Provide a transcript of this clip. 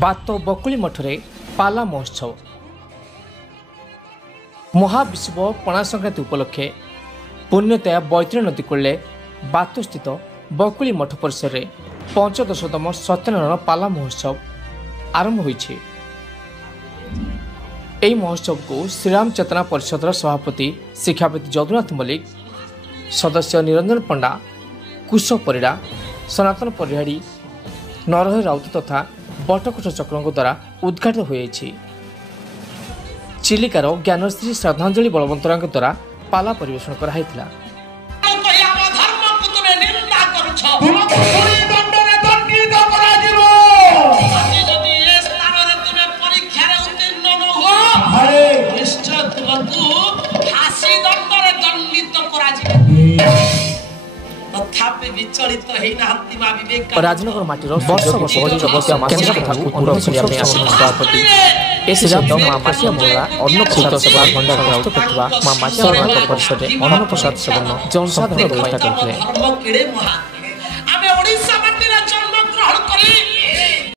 बात बकुली मठरे पाला महोत्सव महाविश्व पणा संक्रांति उपलक्षे पुण्यतया बैतरी नदी कूले बात स्थित बकुली मठ परिसर में 15तम सत्यनारायण पाला महोत्सव आरंभ होइछि। एही महोत्सव को श्रीराम चेतना परिषद सभापति शिक्षाविद जदुनाथ मल्लिक, सदस्य निरंजन पंडा, कुश परिड़ा, सनातन परिहाड़ी, नरहरि राउत तथा बटकोट चक्रଙ୍କ द्वारा उद्घाटित होइछि। चिलिकार ज्ञानश्री श्रद्धांजलि बलवंतरांक द्वारा पाला परिवेषण कराइथिला। राजनगर माटीर वर्ष वर्ष केन्द्र तथा उत्तर सभापति मासिया मोला अन्न प्रसाद सेवा भंडार राउत प्रतिभा मासिया परिषद अन्न प्रसाद सेवन जनसाधारण व्यवस्था करते।